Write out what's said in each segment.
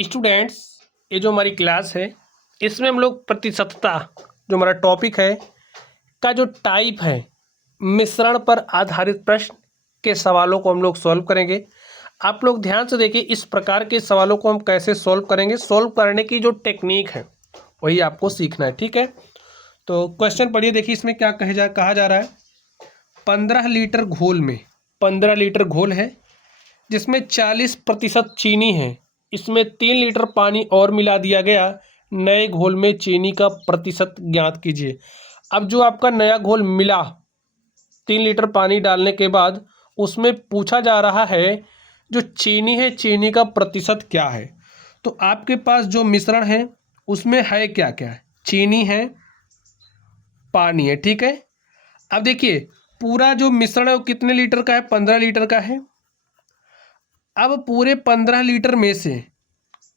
Students, ये जो हमारी क्लास है इसमें हम लोग प्रतिशतता जो हमारा टॉपिक है का जो टाइप है मिश्रण पर आधारित प्रश्न के सवालों को हम लोग सॉल्व करेंगे। आप लोग ध्यान से देखिए, इस प्रकार के सवालों को हम कैसे सॉल्व करेंगे, सॉल्व करने की जो टेक्निक है वही आपको सीखना है। ठीक है, तो क्वेश्चन पढ़िए, देखिए इसमें क्या कहा जा रहा है। 15 लीटर घोल में 15 लीटर घोल है जिसमें 40% चीनी है। इसमें 3 लीटर पानी और मिला दिया गया। नए घोल में चीनी का प्रतिशत ज्ञात कीजिए। अब जो आपका नया घोल मिला 3 लीटर पानी डालने के बाद, उसमें पूछा जा रहा है जो चीनी है, चीनी का प्रतिशत क्या है। तो आपके पास जो मिश्रण है उसमें है क्या क्या है, चीनी है, पानी है। ठीक है, अब देखिए पूरा जो मिश्रण है वो कितने लीटर का है, 15 लीटर का है। अब पूरे 15 लीटर में से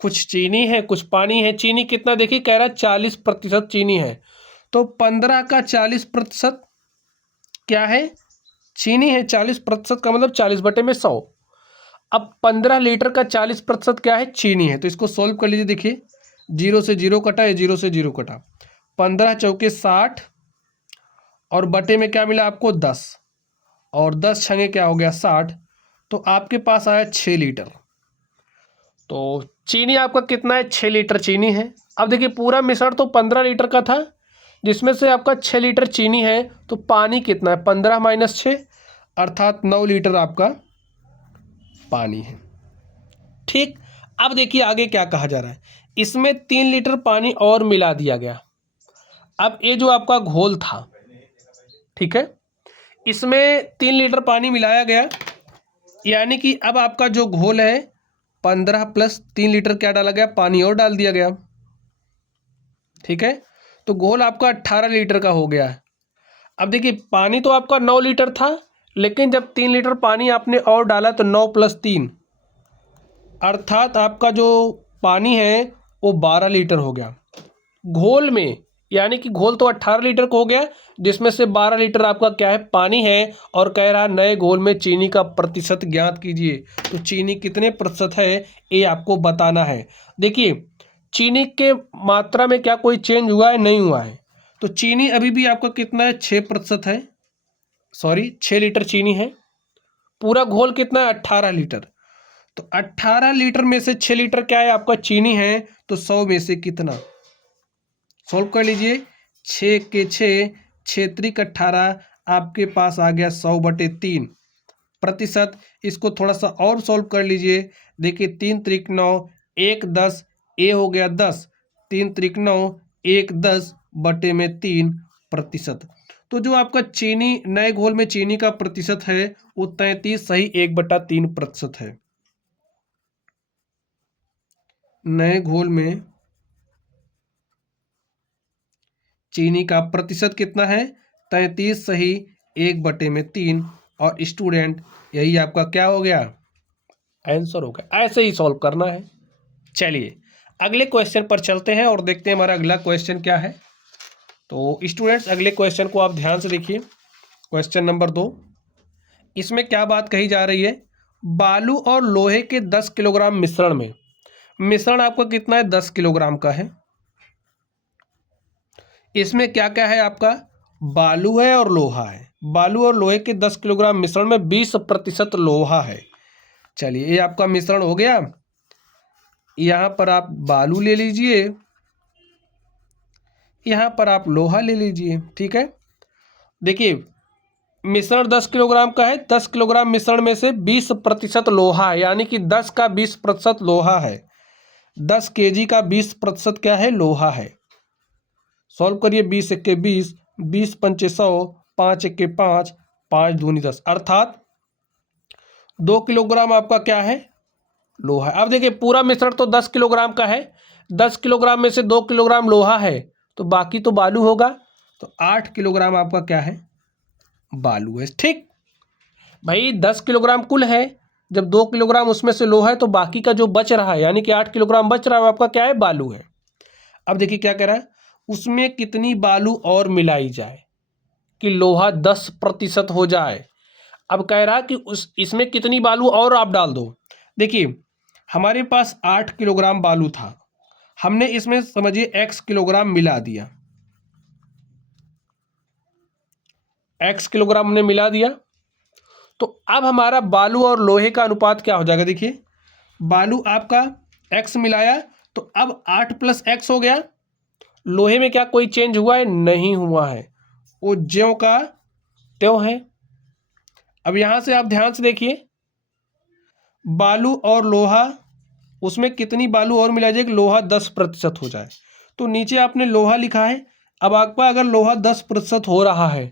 कुछ चीनी है कुछ पानी है। चीनी कितना, देखिए कह रहा है 40% चीनी है, तो 15 का 40% क्या है, चीनी है। 40% का मतलब 40/100। अब 15 लीटर का 40% क्या है, चीनी है। तो इसको सोल्व कर लीजिए। देखिए 0 से 0 कटा, या 0 से 0 कटा, 15 चौके 60 और बटे में क्या मिला आपको 10, और 10 छंगे क्या हो गया 60। तो आपके पास आया 6 लीटर। तो चीनी आपका कितना है, 6 लीटर चीनी है। अब देखिए पूरा मिश्रण तो 15 लीटर का था, जिसमें से आपका 6 लीटर चीनी है, तो पानी कितना है, 15 - 6 अर्थात 9 लीटर आपका पानी है। ठीक, अब देखिए आगे क्या कहा जा रहा है। इसमें 3 लीटर पानी और मिला दिया गया। अब ये जो आपका घोल था, ठीक है, इसमें 3 लीटर पानी मिलाया गया, यानी कि अब आपका जो घोल है 15 + 3 लीटर क्या डाला गया, पानी और डाल दिया गया। ठीक है, तो घोल आपका 18 लीटर का हो गया है। अब देखिए पानी तो आपका 9 लीटर था, लेकिन जब 3 लीटर पानी आपने और डाला तो 9 + 3 अर्थात आपका जो पानी है वो 12 लीटर हो गया घोल में। यानी कि घोल तो 18 लीटर का हो गया, जिसमें से 12 लीटर आपका क्या है, पानी है। और कह रहा नए घोल में चीनी का प्रतिशत ज्ञात कीजिए। तो चीनी कितने प्रतिशत है ये आपको बताना है। देखिए चीनी के मात्रा में क्या कोई चेंज हुआ है, नहीं हुआ है। तो चीनी अभी भी आपका कितना है, 6% है, सॉरी 6 लीटर चीनी है। पूरा घोल कितना है, 18 लीटर। तो 18 लीटर में से 6 लीटर क्या है आपका, चीनी है। तो 100 में से कितना, सोल्व कर लीजिए। 6 के 6, 6 × 18, आपके पास आ गया 100/3 प्रतिशत। इसको थोड़ा सा और सोल्व कर लीजिए। देखिए 3 × 3 = 9, 1 10, ए हो गया 10, 3 × 3 = 9, 1 10/3 प्रतिशत। तो जो आपका चीनी नए घोल में चीनी का प्रतिशत है वो 33 सही 1/3 प्रतिशत है। नए घोल में चीनी का प्रतिशत कितना है, 33 सही 1/3। और स्टूडेंट यही आपका क्या हो गया, आंसर हो गया। ऐसे ही सॉल्व करना है। चलिए अगले क्वेश्चन पर चलते हैं और देखते हैं हमारा अगला क्वेश्चन क्या है। तो स्टूडेंट्स अगले क्वेश्चन को आप ध्यान से देखिए। क्वेश्चन नंबर 2, इसमें क्या बात कही जा रही है। बालू और लोहे के 10 किलोग्राम मिश्रण में, मिश्रण आपका कितना है, 10 किलोग्राम का है। इसमें क्या क्या है आपका, बालू है और लोहा है। बालू और लोहे के 10 किलोग्राम मिश्रण में 20% लोहा है। चलिए ये आपका मिश्रण हो गया। यहाँ पर आप बालू ले लीजिए, यहाँ पर आप लोहा ले लीजिए। ठीक है, देखिए मिश्रण 10 किलोग्राम का है। 10 किलोग्राम मिश्रण में से 20% लोहा है, यानी कि 10 का 20% लोहा है। 10 kg का 20% क्या है, लोहा है। सॉल्व करिए, 20 × 1 = 20, 20 × 5 = 100, 5 × 1 = 5, 5 × 2 = 10 अर्थात 2 किलोग्राम आपका क्या है, लोहा है। अब देखिए पूरा मिश्रण तो 10 किलोग्राम का है, 10 किलोग्राम में से 2 किलोग्राम लोहा है, तो बाकी तो बालू होगा। तो 8 किलोग्राम आपका क्या है, बालू है। ठीक भाई, 10 किलोग्राम कुल है, जब 2 किलोग्राम उसमें से लोहा है तो बाकी का जो बच रहा है, यानी कि 8 किलोग्राम बच रहा है, आपका क्या है, बालू है। अब देखिए क्या कह रहा है, उसमें कितनी बालू और मिलाई जाए कि लोहा 10% हो जाए। अब कह रहा है कि इसमें कितनी बालू और आप डाल दो। देखिए हमारे पास 8 किलोग्राम बालू था, हमने इसमें समझिए x किलोग्राम मिला दिया, x किलोग्राम हमने मिला दिया। तो अब हमारा बालू और लोहे का अनुपात क्या हो जाएगा? देखिए बालू आपका x मिलाया तो अब 8 + x हो गया। लोहे में क्या कोई चेंज हुआ है? नहीं हुआ है, वो ज्यों का त्यों है। अब यहां से आप ध्यान से देखिए, बालू और लोहा, उसमें कितनी बालू और मिला जाए कि लोहा 10% हो जाए। तो नीचे आपने लोहा लिखा है, अब आपका अगर लोहा 10% हो रहा है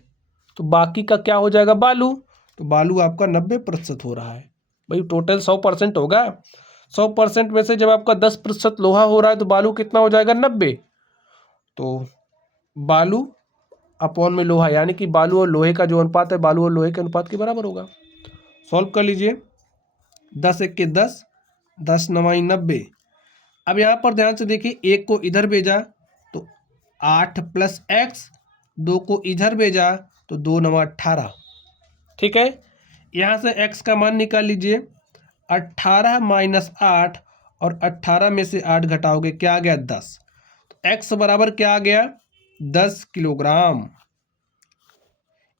तो बाकी का क्या हो जाएगा? बालू। तो बालू आपका 90% हो रहा है। भाई टोटल 100% होगा, 100% में से जब आपका 10% लोहा हो रहा है तो बालू कितना हो जाएगा? 90। तो बालू अपॉन में लोहा, यानी कि बालू और लोहे का जो अनुपात है बालू और लोहे के अनुपात के बराबर होगा। सॉल्व कर लीजिए, 10 × 1 = 10, 10 × 9 = 90। अब यहाँ पर ध्यान से देखिए, एक को इधर भेजा तो 8 + x, 2 को इधर भेजा तो 2 × 9 = 18। ठीक है, यहाँ से x का मान निकाल लीजिए, 18 - 8, और 18 में से 8 घटाओगे क्या आ गया? 10। तो x बराबर क्या आ गया? 10 किलोग्राम।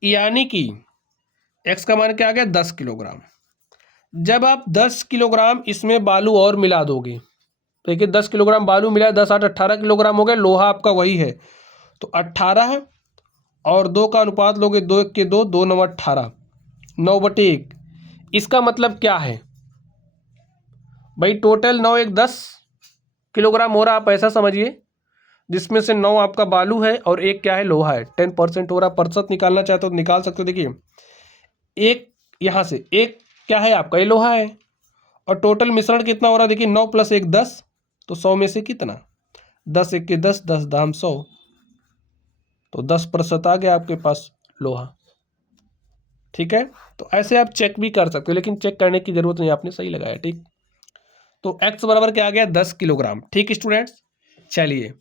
यानी कि x का मान क्या आ गया? 10 किलोग्राम। जब आप 10 किलोग्राम इसमें बालू और मिला दोगे, देखिए 10 किलोग्राम बालू मिला, 10 8 18 किलोग्राम हो गया। लोहा आपका वही है, तो 18 और 2 का अनुपात लोगे, 2 × 1 = 2, 2 × 9 = 18, 9/1। इसका मतलब क्या है भाई? टोटल 9 × 1 = 10 किलोग्राम हो रहा, आप ऐसा समझिए, जिसमें से 9 आपका बालू है और 1 क्या है? लोहा है। 10% हो रहा। प्रतिशत निकालना चाहते हो तो निकाल सकते हो। देखिए एक यहाँ से एक क्या है आपका? ये लोहा है। और टोटल मिश्रण कितना हो रहा है? देखिए 9 + 1 = 10, तो 100 में से कितना? 10 × 1 = 10, 10 दाम 100, तो 10% आ गया आपके पास लोहा। ठीक है, तो ऐसे आप चेक भी कर सकते हो, लेकिन चेक करने की जरूरत नहीं, आपने सही लगाया। ठीक, तो x बराबर क्या आ गया? 10 किलोग्राम। ठीक स्टूडेंट्स, चलिए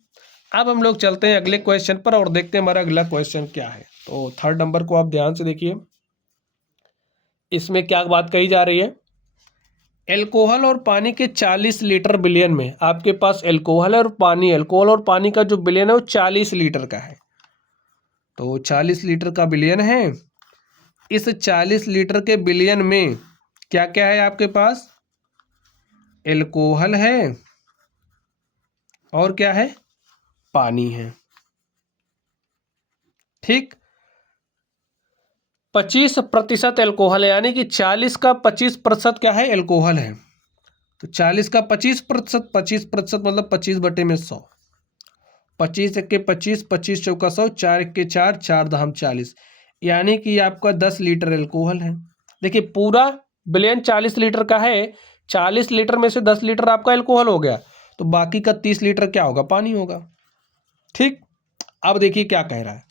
अब हम लोग चलते हैं अगले क्वेश्चन पर और देखते हैं हमारा अगला क्वेश्चन क्या है। तो 3rd नंबर को आप ध्यान से देखिए, इसमें क्या बात कही जा रही है? एल्कोहल और पानी के 40 लीटर बिलियन में आपके पास एल्कोहल और पानी का जो बिलियन है वो 40 लीटर का है। तो 40 लीटर का बिलियन है। इस 40 लीटर के बिलियन में क्या क्या है आपके पास? एल्कोहल है और क्या है? पानी है। ठीक, 25% एल्कोहल है, यानी कि 40 का 25% क्या है? एल्कोहल है। तो 40 का 25%, 25% मतलब 25/100, 25 × 1 = 25, 25 × 4 = 100, 4 × 1 = 4, 4 दाम 40, यानी कि आपका 10 लीटर एल्कोहल है। देखिए पूरा बिलियन 40 लीटर का है, 40 लीटर में से 10 लीटर आपका एल्कोहल हो गया, तो बाकी का 30 लीटर क्या होगा? पानी होगा। ठीक, अब देखिए क्या कह रहा है,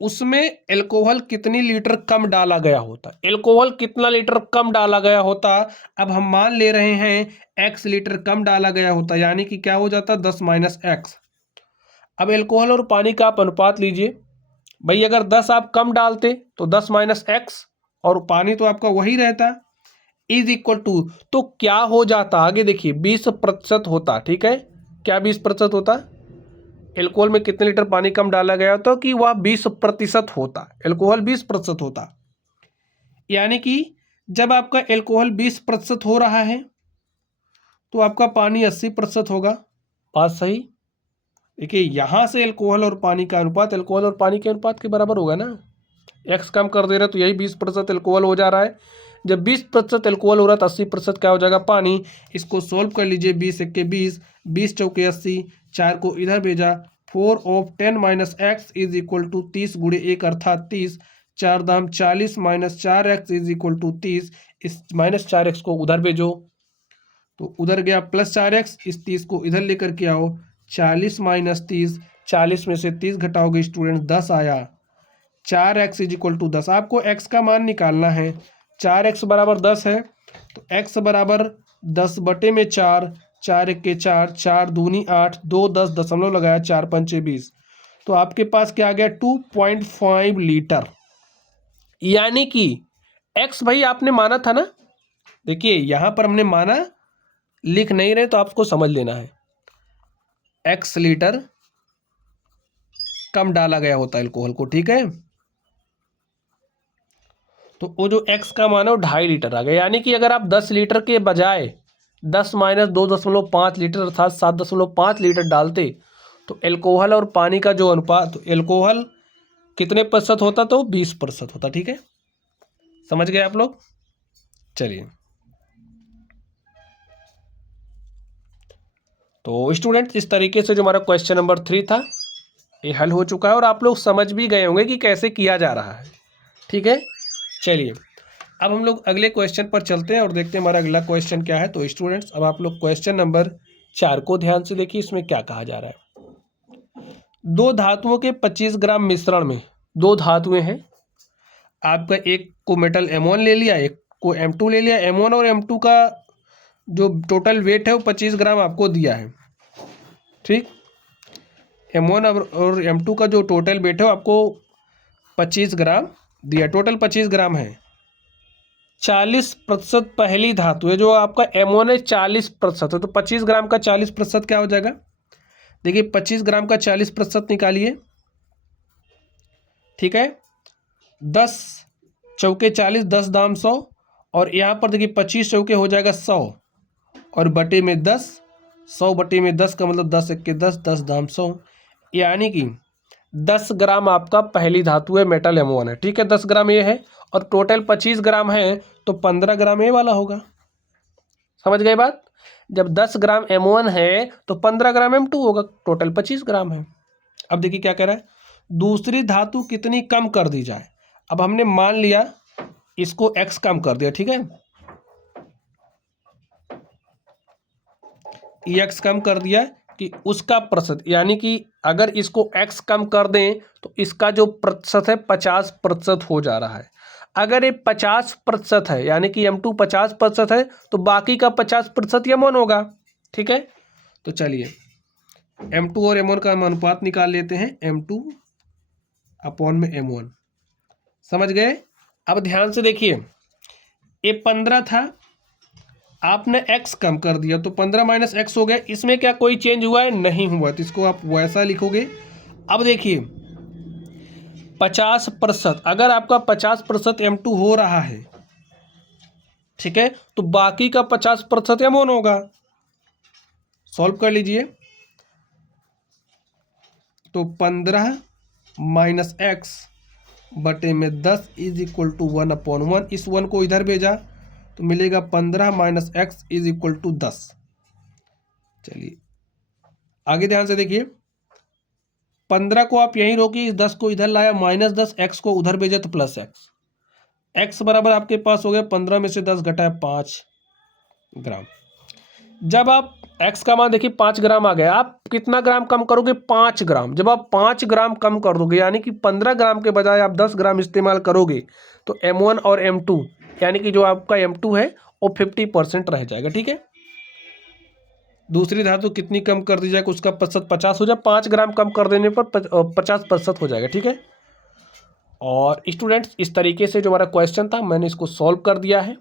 उसमें एल्कोहल कितनी लीटर कम डाला गया होता? एल्कोहल कितना लीटर कम डाला गया होता? अब हम मान ले रहे हैं x लीटर कम डाला गया होता, यानी कि क्या हो जाता? 10 - x। अब एल्कोहल और पानी का आप अनुपात लीजिए भाई, अगर 10 आप कम डालते तो 10 - x, और पानी तो आपका वही रहता, = तो क्या हो जाता? आगे देखिए 20% होता। ठीक है, क्या 20% होता? एल्कोहल में कितने लीटर पानी कम डाला गया तो कि वह 20% होता, एल्कोहल 20% होता। यानी कि जब आपका एल्कोहल 20% हो रहा है तो आपका पानी 80% होगा। बात सही? देखिए यहां से एल्कोहल और पानी का अनुपात एल्कोहल और पानी के अनुपात के बराबर होगा ना। एक्स कम कर दे रहे तो यही 20% एल्कोहल हो जा रहा है। जब 20% एल्कोहल हो रहा है तो 80% क्या हो जाएगा? पानी। इसको सोल्व कर लीजिए, 20 × 1 = 20, 20 × 4 = 80, 4 को इधर भेजा, 4 of 10 - x = 30 × 1 अर्थात 30, 4 दाम 40 - 4x = 30। इस -4x को उधर भेजो तो उधर गया +4x, इस 30 को इधर लेकर के आओ, 40 - 30, 40 में से 30 घटाओगे स्टूडेंट 10 आया, 4x = 10। आपको x का मान निकालना है, 4x बराबर 10 है, तो x बराबर 10/4, 4 × 1 = 4, 4 दूनी 8, 2 10 दशमलव लगाया, 4 × 5 = 20, तो आपके पास क्या आ गया? 2.5 लीटर। यानी कि x भाई आपने माना था ना, देखिए यहां पर हमने माना लिख नहीं रहे तो आपको समझ लेना है, x लीटर कम डाला गया होता है अल्कोहल को, ठीक है। तो वो जो x का मान है वो 2.5 लीटर आ गया, यानी कि अगर आप 10 लीटर के बजाय 10 माइनस 2.5 लीटर अर्थात 7.5 लीटर डालते तो एल्कोहल और पानी का जो अनुपात, तो एल्कोहल कितने प्रतिशत होता, तो 20% होता, ठीक है। समझ गए आप लोग। चलिए, तो स्टूडेंट इस तरीके से जो हमारा क्वेश्चन नंबर 3 था ये हल हो चुका है और आप लोग समझ भी गए होंगे कि कैसे किया जा रहा है, ठीक है। चलिए, अब हम लोग अगले क्वेश्चन पर चलते हैं और देखते हैं हमारा अगला क्वेश्चन क्या है। तो स्टूडेंट्स अब आप लोग क्वेश्चन नंबर 4 को ध्यान से देखिए, इसमें क्या कहा जा रहा है। 2 धातुओं के 25 ग्राम मिश्रण में, 2 धातुएं हैं, आपका एक को मेटल M1 ले लिया, एक को M2 ले लिया। M1 और M2 का जो टोटल वेट है वो 25 ग्राम आपको दिया है, ठीक। M1 और M2 का जो टोटल वेट है वो आपको 25 ग्राम दिया, टोटल 25 ग्राम है। 40% पहली धातु है, जो आपका M1 है 40% है, तो 25 ग्राम का 40% क्या हो जाएगा, देखिए 25 ग्राम का 40% निकालिए, ठीक है। 10 चौके 40, 10 दाम 100, और यहाँ पर देखिए 25 चौके हो जाएगा 100 और बटे में 10, 100 बटे में 10 का मतलब 10 एक के 10, 10 दाम 100, यानी कि 10 ग्राम आपका पहली धातु है, मेटल M1 है, ठीक है। 10 ग्राम ये है और टोटल 25 ग्राम है, तो 15 ग्राम ये वाला होगा। समझ गए बात। जब 10 ग्राम M1 है तो 15 ग्राम M2 होगा, टोटल 25 ग्राम है। अब देखिए क्या कह रहा है, दूसरी धातु कितनी कम कर दी जाए। अब हमने मान लिया इसको X कम कर दिया, ठीक है, X कम कर दिया कि उसका प्रतिशत, यानी कि अगर इसको X कम कर दें तो इसका जो प्रतिशत है 50% हो जा रहा है। अगर ये 50% है यानी कि M2 50% है तो बाकी का 50% M1 होगा, ठीक है। तो चलिए M2 और M1 का अनुपात निकाल लेते हैं, M2 अपॉन में M1, समझ गए। अब ध्यान से देखिए, ये 15 था, आपने x कम कर दिया तो 15 माइनस एक्स हो गया, इसमें क्या कोई चेंज हुआ है, नहीं हुआ, तो इसको आप वैसा लिखोगे। अब देखिए 50%, अगर आपका 50% M2 हो रहा है, ठीक है, तो बाकी का 50% M1 होगा। सॉल्व कर लीजिए, तो 15 माइनस एक्स बटे में 10 इज इक्वल टू 1/1, इस 1 को इधर भेजा तो मिलेगा 15 minus X is equal to 10। चलिए आगे ध्यान से देखिए, 15 को आप यहीं रोकी, 10 को इधर लाया माइनस 10, एक्स को उधर भेजा तो प्लस एक्स, एक्स बराबर आपके पास हो गया 15 में से 10 घटाया 5 ग्राम। जब आप एक्स का मान देखिए 5 ग्राम आ गया, आप कितना ग्राम कम करोगे, 5 ग्राम। जब आप 5 ग्राम कम कर दोगे यानी कि 15 ग्राम के बजाय आप 10 ग्राम इस्तेमाल करोगे तो M1 और M2 यानी कि जो आपका M2 है वो 50% रह जाएगा, ठीक है। दूसरी धातु कितनी कम कर दी जाएगी, उसका प्रतिशत 50 हो जाए, 5 ग्राम कम कर देने पर 50% हो जाएगा, ठीक है। और स्टूडेंट्स इस तरीके से जो हमारा क्वेश्चन था मैंने इसको सॉल्व कर दिया है।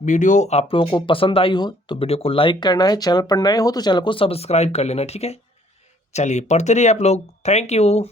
वीडियो आप लोगों को पसंद आई हो तो वीडियो को लाइक करना है, चैनल पर नए हो तो चैनल को सब्सक्राइब कर लेना, ठीक है। चलिए पढ़ते रहिए आप लोग, थैंक यू।